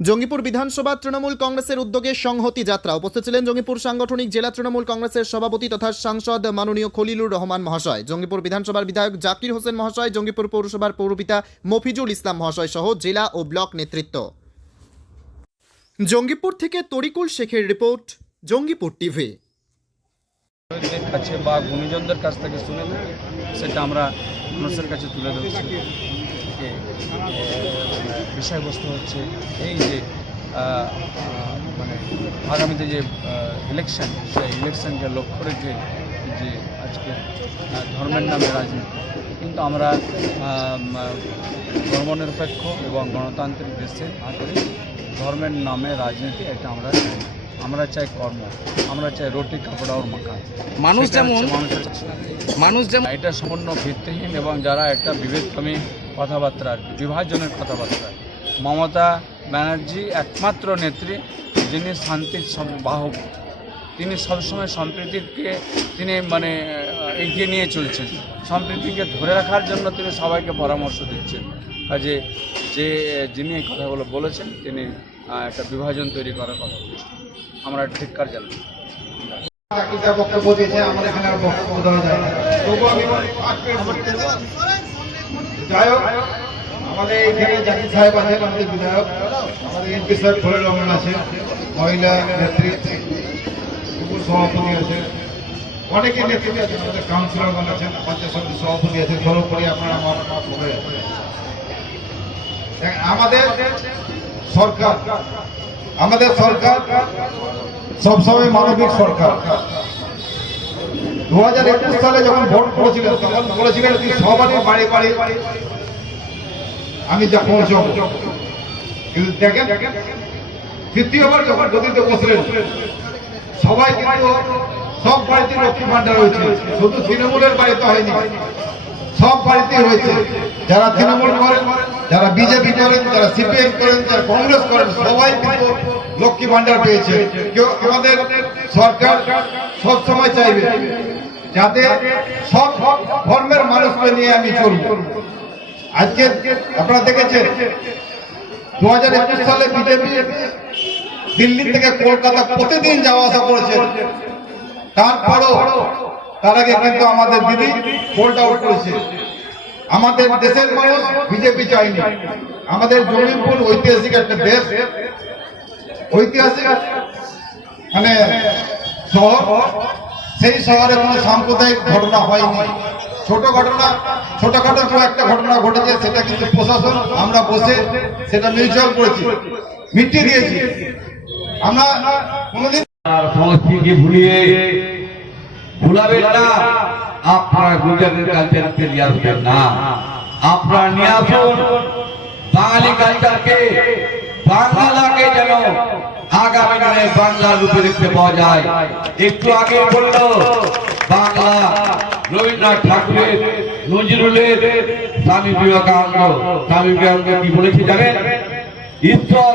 জঙ্গিপুর বিধানসভা তৃণমূল কংগ্রেসের উদ্যোগে সংহতি যাত্রা উপস্থিত ছিলেন জঙ্গিপুর সাংগঠনিক জেলা তৃণমূল কংগ্রেসের সভাপতি তথা সাংসদ মাননীয় খলিলুর রহমান মহাশয়, জঙ্গিপুর বিধানসভার বিধায়ক জাকির হোসেন মহাশয়, জঙ্গিপুর পৌরসভার পৌরপিতা মফিজুল ইসলাম মহাশয় সহ জেলা ও ব্লক নেতৃত্ব। জঙ্গিপুর থেকে তরিকুল শেখের রিপোর্ট, জঙ্গিপুর টিভি। কাছে বা গুণীজনদের কাছ থেকে শুনে সেটা আমরা মানুষের কাছে তুলে ধরছি। বিষয়বস্তু হচ্ছে এই যে মানে আগামীতে যে ইলেকশন, সেই ইলেকশনকে লক্ষ্য রেখে যে আজকে ধর্মের নামে রাজনীতি, কিন্তু আমরা ধর্মনিরপেক্ষ এবং গণতান্ত্রিক দেশে ধর্মের নামে রাজনীতি এটা আমরা চাই কর্ম, আমরা চাই রুটি কাপড় আর মাকান। মানুষ যেমন এটা সম্পূর্ণ ভিত্তিহীন এবং যারা একটা বিভেদকামী কথাবার্তা আর কি, বিভাজনের কথাবার্তা। মমতা ব্যানার্জি একমাত্র নেত্রী যিনি শান্তির বাহক, তিনি সবসময় সম্প্রীতিকে তিনি এগিয়ে নিয়ে চলছেন, সম্প্রীতিকে ধরে রাখার জন্য তিনি সবাইকে পরামর্শ দিচ্ছেন। কাজে যিনি এই কথাগুলো বলেছেন তিনি একটা বিভাজন তৈরি করার কথা বলেছেন, আমরা ধিক্কার জানাই। বক্তব্য দিয়েছে, আমার এখানে আর বক্তব্য দেওয়া যায় না। যাই হোক, আমাদের এখানে জাকির সাহেব আছেন, আমাদের বিধায়ক, আমাদের এমপি সাহেব খলিল রহমান আছে, মহিলা নেতৃত্ব সভাপতি আছে, অনেকের নেতৃত্ব আছে, আমাদের কাউন্সিলরগণ আছেন, পঞ্চায়েত সমিতির সভাপতি আছে, সর্বোপরি আপনারা আমাদের সরকার সবসময় মানবিক সরকার। 2021 সালে যখন ভোট করেছিলেন তখন বলেছিলেন সবারই বাড়ি বাড়ি আমি যা পৌঁছব, কিন্তু দেখেন তৃতীয়বার যখন গদিতে বসলেন সবাই কিন্তু সব বাড়িতে লক্ষ্মী ভান্ডার হয়েছে, শুধু তৃণমূলের বাড়িতে হয়নি, সব বাড়িতেই হয়েছে। যারা তৃণমূল করেন, যারা বিজেপি করেন, যারা সিপিএম করেন, যারা কংগ্রেস করেন, সবাই কিন্তু লক্ষ্মী ভান্ডার পেয়েছে। কেউ আমাদের সরকার সব সময় চাইবে যাতে সব ধর্মের মানুষকে নিয়ে আমি চলব। আজকে আপনারা দেখেছেন 2021 সালে বিজেপি দিল্লি থেকে কলকাতা প্রতিদিন যাওয়া আসা করেছে, তারপরও তার আগে কিন্তু আমাদের দিদি হোল্ড আউট করেছে। আমাদের দেশের মানুষ বিজেপি চাইনি। আমাদের জঙ্গিপুর ঐতিহাসিক একটা দেশ, ঐতিহাসিক শহর, সেই শহরে কোনো সাম্প্রদায়িক ঘটনা হয়নি। ছোটখাটো একটা ঘটনা ঘটেছে, সেটা কিন্তু প্রশাসন আমরা বসে সেটা মিউচুয়াল করেছি, মিটিয়ে দিয়েছি। আমরা কোনোদিন সংস্কৃতিকে ভুলাবেন না, আপনারা গুজরাটের কালচারকে নিয়ে আসবেন না, আপনারা নিয়ে আসুন বাঙালি কালচারকে, বাংলাকে যেন আগামী দিনে বাংলার রূপে দেখতে পাওয়া যায়। একটু আগে বলল বাংলা রবীন্দ্রনাথ ঠাকুরের, নজরুলের, স্বামী বিবেকানন্দ কি বলেছে জানেন? ঈশ্বর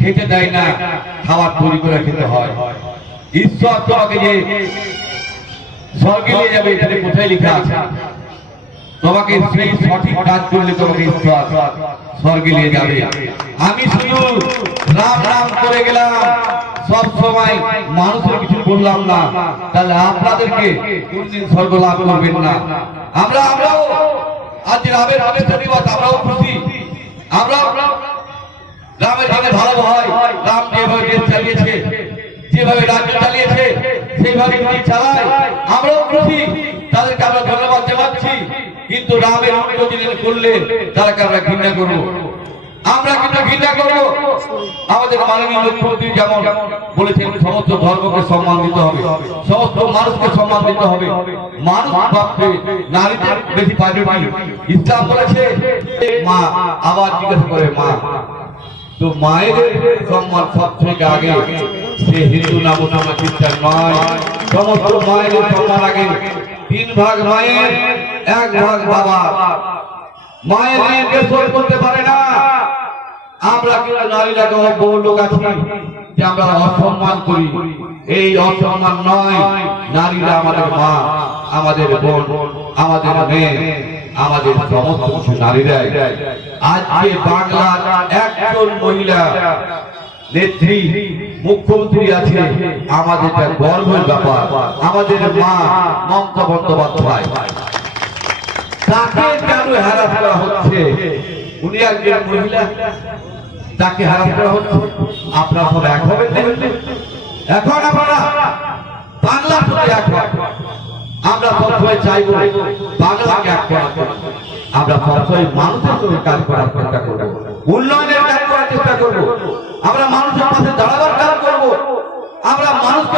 খেতে দেয় না, খাবার তৈরি করে খেতে হয়। ঈশ্বর তোমাকে যে স্বর্গে নিয়ে যাবে এখানে কোথায় লেখা আছে? তোমাকে সেই সঠিক কাজ করলে তোমাকে ঈশ্বর স্বর্গে নিয়ে যাবে। আমি শুধু রাম রাম করে গেলাম, সব সময় মানুষের কিছু বললাম না, তাহলে আপনাদেরকে কোনদিন স্বর্গ লাভ করবেন না। আমরাও আজ রামের প্রতিষ্ঠা দিবস, আমরাও খুশি, আমরা রামের জন্য ভালো হয়। রাম যেভাবে দেশ চালিয়েছে, যেভাবে রাজ্য চালিয়েছে, সেইভাবে যদি চালায় আমরাও খুশি, তাদেরকে আমরা ধন্যবাদ জানাচ্ছি। কিন্তু রামের উল্টো করলে তাদেরকে আমরা ঘৃণা করবো, আমরা কিন্তু ঘৃণা করবো। আমাদের মাননীয় মুখ্যমন্ত্রী যেমন বলেছেন সমস্ত ধর্মকে সম্মান দিতে হবে, সমস্ত মানুষকে সম্মান দিতে হবে। মানুষ ভাবছে নারীদের বেশি প্রায়োরিটি, ইসলাম বলেছে মা, আবার জিজ্ঞাসা করে মা, তো মায়ের সম্মান সব থেকে আগে। সে হিন্দু না মুসলমান খ্রিস্টান নয়, সমস্ত মায়ের সম্মান আগে। 3 ভাগ মায়ের, 1 ভাগ বাবা। মায়ের মেয়েকে শোধ করতে পারে না। আমরা কিন্তু নারীরা বহু লোক আছি যে আমরা অসম্মান করি, এই অসম্মান নয়। নারীরা আমাদের মা, আমাদের বোন, আমাদের মেয়ে, আমাদের সমস্ত কিছু নারীরাই। আজকে বাংলার 1 একজন মহিলা নেত্রী মুখ্যমন্ত্রী আছে, আমাদের এটা গর্বের ব্যাপার। আমাদের মা মমতা বন্দ্যোপাধ্যায়, তাকে কেন হ্যারাস করা হচ্ছে? উনি একজন মহিলা, তাকে হ্যারাস করা হচ্ছে। আপনারা সব এক হবেন না? এখন আপনারা বাংলার প্রতি এক হন। আমরা সবসময় চাইবো বাংলাকে এক করার জন্য। আমরা সবসময় মানুষের সঙ্গে কাজ করার চেষ্টা করবো, উন্নয়নের কাজ করার চেষ্টা করবো, আমরা মানুষের পাশে দাঁড়াবার কাজ করবো, আমরা মানুষকে